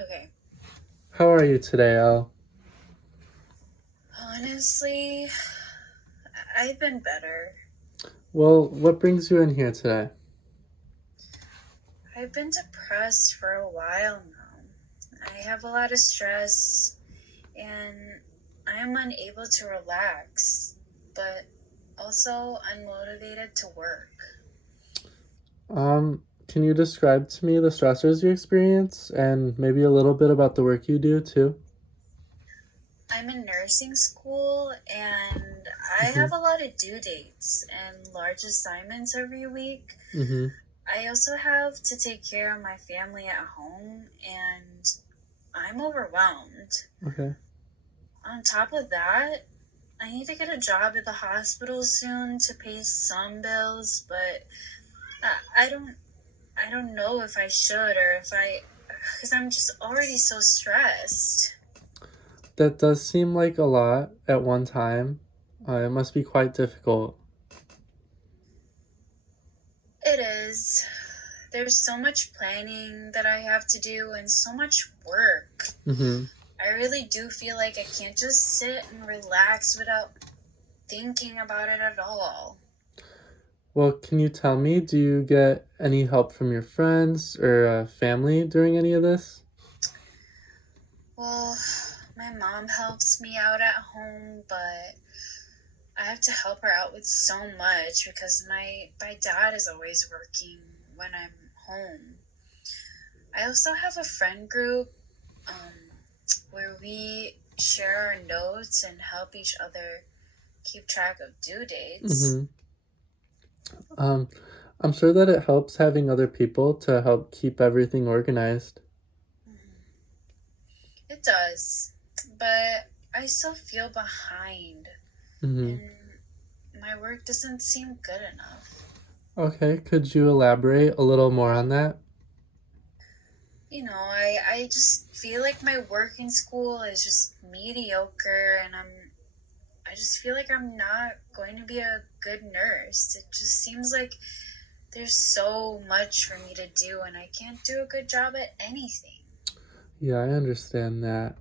Okay. How are you today, Al? Honestly, I've been better. Well, what brings you in here today? I've been depressed for a while now. I have a lot of stress and I am unable to relax, but also unmotivated to work. Can you describe to me the stressors you experience and maybe a little bit about the work you do too? I'm in nursing school and I Mm-hmm. have a lot of due dates and large assignments every week. Mm-hmm. I also have to take care of my family at home and I'm overwhelmed. Okay. On top of that, I need to get a job at the hospital soon to pay some bills, but I don't I don't know if I should or if I because I'm just already so stressed. That does seem like a lot at one time. It must be quite difficult. It is. There's so much planning that I have to do and so much work. Mm-hmm. I really do feel like I can't just sit and relax without thinking about it at all. Well, can you tell me, do you get any help from your friends or family during any of this? Well, my mom helps me out at home, but I have to help her out with so much because my dad is always working when I'm home. I also have a friend group um, where we share our notes and help each other keep track of due dates. Mm-hmm. Um, I'm sure that it helps having other people to help keep everything organized. It does, but I still feel behind Mm-hmm. and my work doesn't seem good enough. Okay, could you elaborate a little more on that? I just feel like my work in school is just mediocre and I just feel like I'm not going to be a good nurse. It just seems like there's so much for me to do and I can't do a good job at anything. Yeah, I understand that.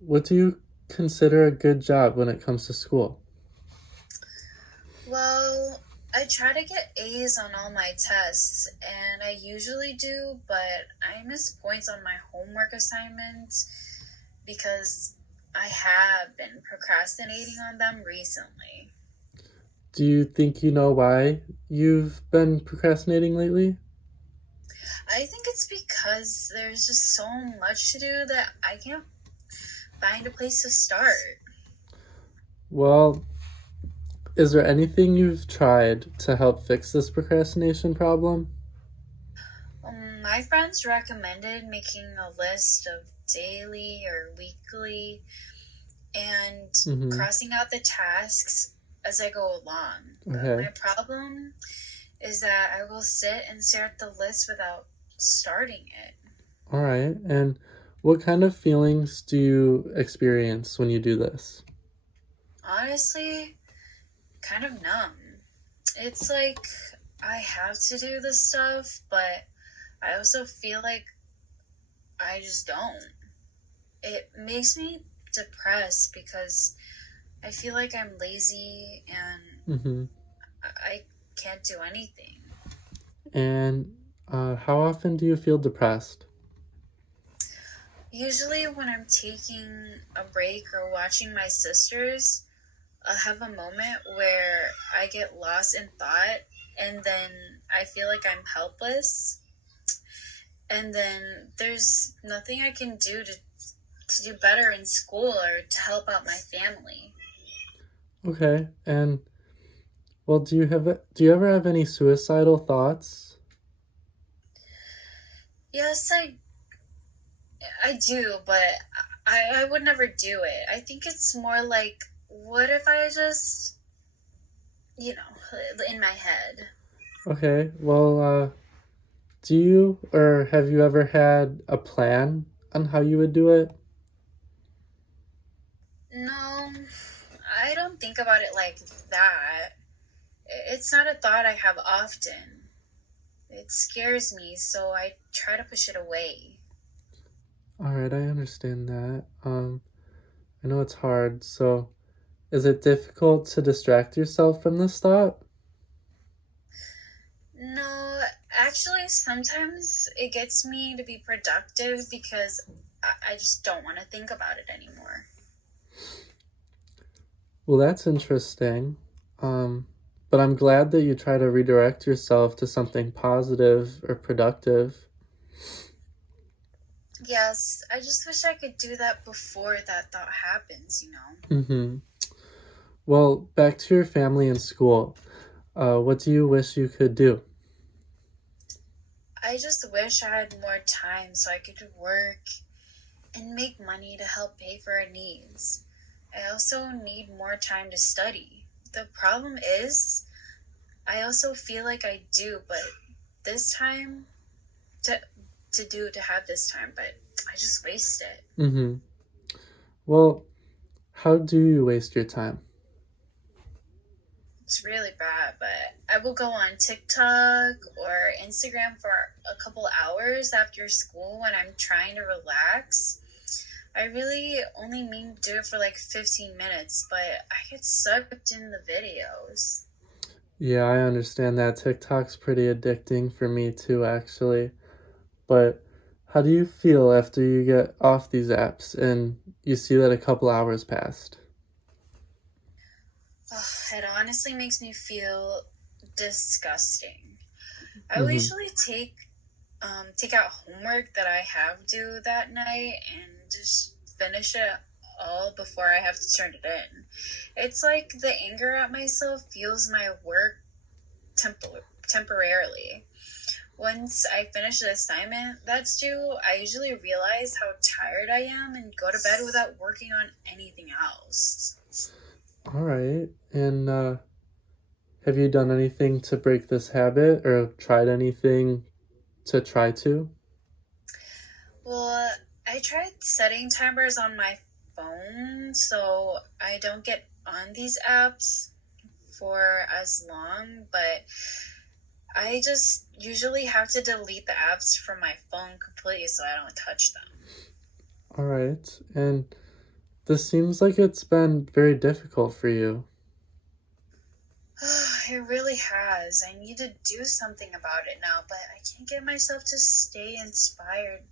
What do you consider a good job when it comes to school? Well, I try to get A's on all my tests and I usually do, but I miss points on my homework assignments because I have been procrastinating on them recently. Do you think you know why you've been procrastinating lately? I think it's because there's just so much to do that I can't find a place to start. Well, is there anything you've tried to help fix this procrastination problem? My friends recommended making a list of daily or weekly and Mm-hmm. crossing out the tasks as I go along. But Okay. my problem is that I will sit and stare at the list without starting it. All right. And what kind of feelings do you experience when you do this? Honestly, kind of numb. It's like I have to do this stuff, but I also feel like I just don't. It makes me depressed because I feel like I'm lazy and Mm-hmm. I can't do anything. And how often do you feel depressed? Usually, when I'm taking a break or watching my sisters, I'll have a moment where I get lost in thought and then I feel like I'm helpless. And then there's nothing I can do to do better in school or to help out my family. Okay. And well, do you ever have any suicidal thoughts? Yes, I do, but I would never do it. I think it's more like, what if I just, you know, in my head? Okay. Well, do you or have you ever had a plan on how you would do it? No, I don't think about it like that. It's not a thought I have often. It scares me, so I try to push it away. All right, I understand that. I know it's hard. So, is it difficult to distract yourself from this thought? No, actually, sometimes it gets me to be productive because I just don't want to think about it anymore. Well, that's interesting. Um, but I'm glad that you try to redirect yourself to something positive or productive. Yes, I just wish I could do that before that thought happens, you know? Mm-hmm. Well, back to your family and school. What do you wish you could do? I just wish I had more time so I could work and make money to help pay for our needs. I also need more time to study. The problem is, I also feel like I do, but this time to to have this time, but I just waste it. Mm-hmm. Well, how do you waste your time? It's really bad, but I will go on TikTok or Instagram for a couple hours after school when I'm trying to relax. I really only mean to do it for like 15 minutes, but I get sucked in the videos. Yeah, I understand that. TikTok's pretty addicting for me too, actually. But how do you feel after you get off these apps and you see that a couple hours passed? Ugh, it honestly makes me feel disgusting. I will Mm-hmm. usually take out homework that I have due that night and just finish it all before I have to turn it in. It's like the anger at myself fuels my work temporarily. Once I finish the assignment that's due, I usually realize how tired I am and go to bed without working on anything else. All right. And have you done anything to break this habit or tried anything to try to? Well, I tried setting timers on my phone so I don't get on these apps for as long, but I just usually have to delete the apps from my phone completely so I don't touch them. All right. And this seems like it's been very difficult for you. It really has. I need to do something about it now, but I can't get myself to stay inspired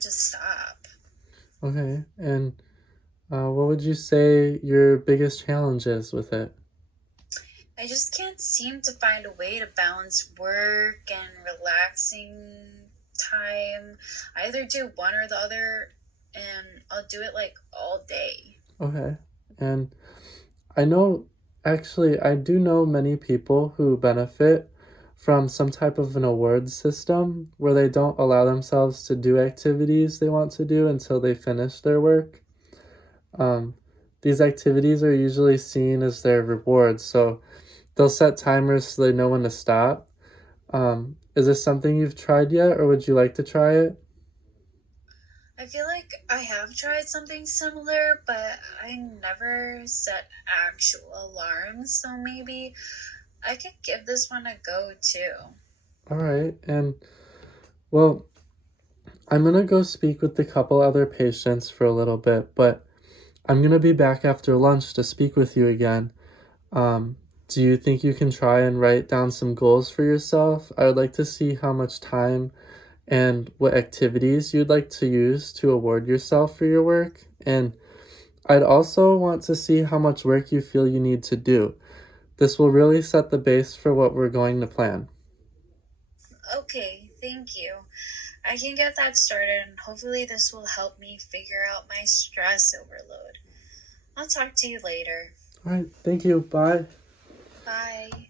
to stop. Okay. And what would you say your biggest challenge is with it? I just can't seem to find a way to balance work and relaxing time. I either do one or the other, and I'll do it like all day. Okay. And I know, actually, I do know many people who benefit from some type of an award system where they don't allow themselves to do activities they want to do until they finish their work. Um, these activities are usually seen as their rewards, so they'll set timers so they know when to stop. Is this something you've tried yet, or would you like to try it? I feel like I have tried something similar, but I never set actual alarms, so maybe I could give this one a go too. All right, and well, I'm gonna go speak with a couple other patients for a little bit, but I'm gonna be back after lunch to speak with you again. Do you think you can try and write down some goals for yourself? I would like to see how much time and what activities you'd like to use to award yourself for your work. And I'd also want to see how much work you feel you need to do. This will really set the base for what we're going to plan. Okay, thank you. I can get that started, and hopefully, this will help me figure out my stress overload. I'll talk to you later. All right, thank you. Bye. Bye.